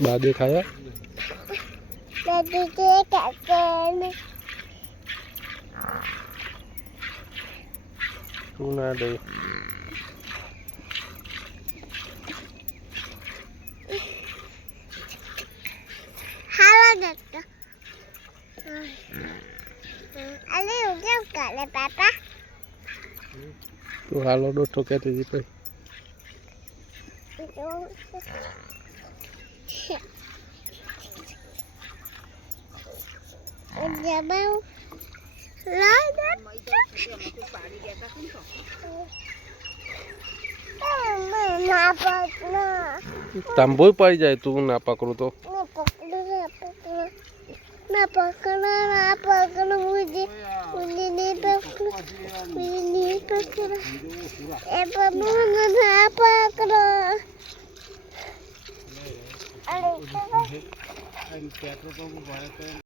બા દેખાયા તું ના દે તું હાલો દોઢો કહેતી હતી પછી તાંબુ પડી જાય તું ના પકડું તો ના પકડો મુझे नहीं पकड़ो मुझे नहीं पकड़ो ए बाबू ना पकड़ो अरे